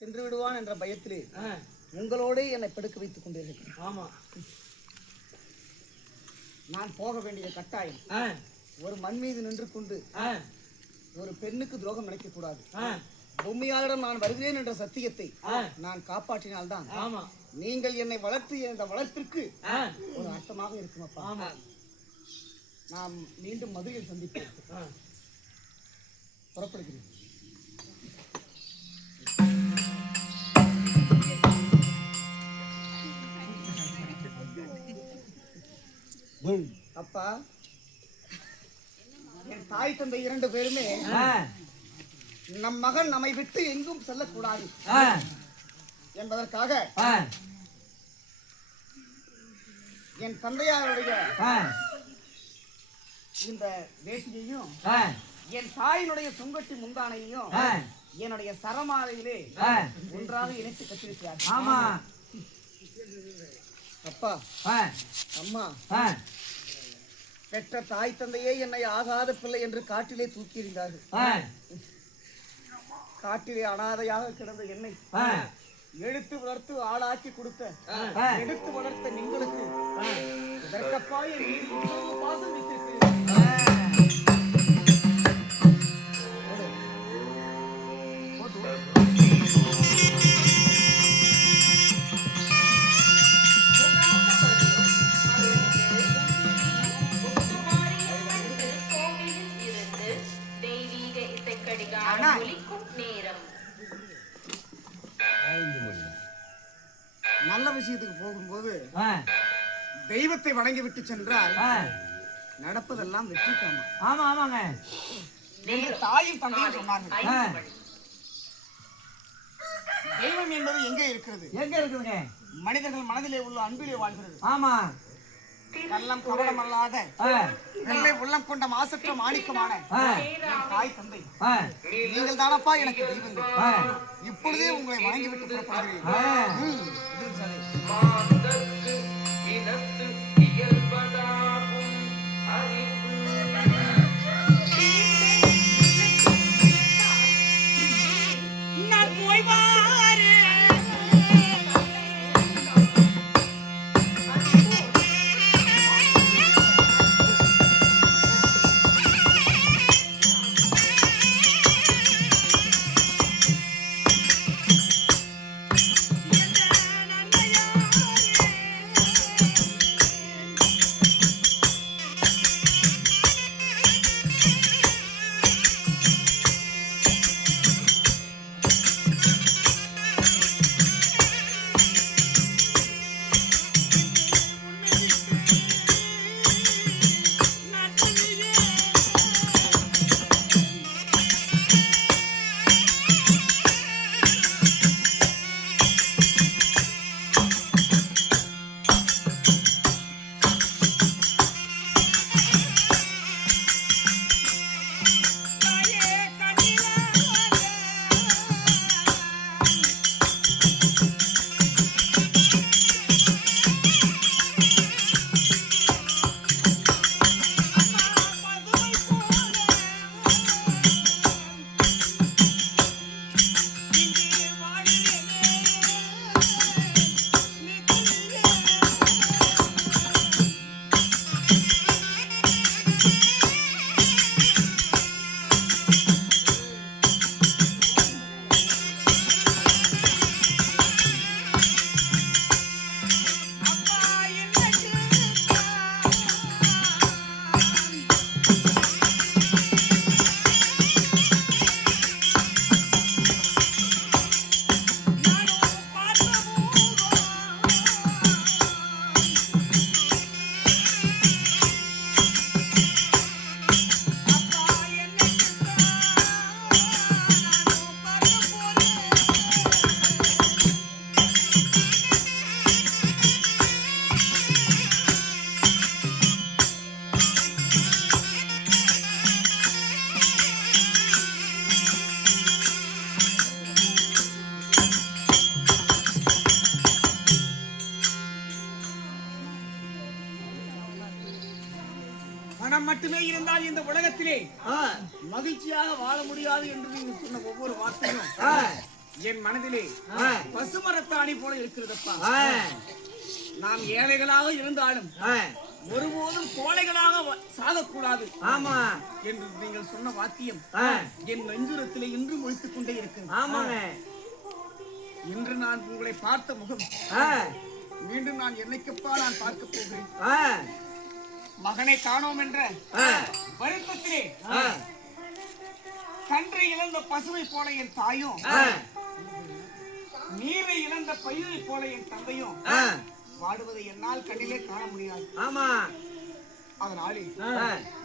சென்று விடுவான் என்ற பயத்திலே உங்களோடு என்னை படுக்க வைத்துக் கொண்டிருக்கிறேன். ஆமா, நான் போக வேண்டிய கட்டாயம். ஒரு மண் மீது நின்று கொண்டு ஒரு பெண்ணுக்கு துரோகம் நினைக்க கூடாது. பொம்மையாளிடம் நான் வருகிறேன் என்ற சத்தியத்தை நான் காப்பாற்றினால்தான் நீங்கள் என்னை வளர்த்து இந்த வளர்ப்பிற்கு ஒரு அர்த்தமாக இருக்கும். அப்பா, நாம் மீண்டும் மதுரையில் சந்திப்போம். புறப்படுகிறேன். அப்பா, என் தாய் தந்தை இரண்டு பேருமே நம் மகன் நம்மை விட்டு எங்கும் செல்லக்கூடாது என்பதற்காக என் தந்தையாருடைய இந்த வேட்டியையும் என் தாயினுடைய சுங்கட்டி முந்தானையும் என்னுடைய சரமாலையிலே ஒன்றாக இணைத்து கட்டிருக்கிறார். ஆமா அப்பா, அம்மா, பெற்ற தாய் தந்தையே என்னை ஆகாத பிள்ளை என்று காட்டிலே தூக்கி எறிந்தார்கள். காட்டிலே அனாதையாக கிடந்த என்னை எடுத்து வளர்த்து ஆளாக்கி கொடுத்த எடுத்து வளர்த்த நீங்களுக்கு இதற்கப்பா என் பாசம் வைத்திருக்கிறேன். நல்ல விஷயத்துக்கு போகும்போது தெய்வத்தை வணங்கி விட்டு சென்றால் நடப்பதெல்லாம் வெற்றிக்காம. ஆமா ஆமாங்க என்று தாயும் தந்தையும் சொன்னார்கள். தெய்வம் என்பது எங்கே இருக்கிறது? எங்க இருக்குதுங்க? மனிதர்கள் மனதிலே உள்ள அன்பிலே வாழ்கிறது. ஆமா, கள்ளம் கவனம் அல்லாத வெள்ளை உள்ளம் கொண்ட மாசற்ற மாணிக்கமான தாய் தந்தை நீங்கள் தானப்பா எனக்கு தெய்வங்கள். இப்பொழுதே உங்களை வணங்கி விட்டு புறப்படுகிறேன். பணம் மட்டுமே இருந்தால் இந்த உலகத்திலே மகிழ்ச்சியாக வாழ முடியாது என்று நீங்க சொன்ன ஒவ்வொரு வார்த்தையும் என் மனதிலே பசுமரத்தாணி போல இருக்கிறதப்பா. நாம் ஏழைகளாக இருந்தாலும் ஒருபோதும் கோழைகளாக சாகக்கூடாது என்று நீங்கள் சொன்ன வாக்கியம் என் நெஞ்சுரத்திலே இன்றும் ஒழித்துக் கொண்டே இருக்கிறது. இன்று நான் உங்களை பார்த்த முகம் மீண்டும் நான் என்னைக்கப்பா நான் பார்க்க போகிறேன். மகனை காணோம் என்ற வருத்தத்திலே கன்றை இழந்த பசுவை போல என் தாயும், நீரை இழந்த பயிரை போல என் தந்தையும் வாடுவதை என்னால் கண்ணிலே காண முடியாது. அதனாலே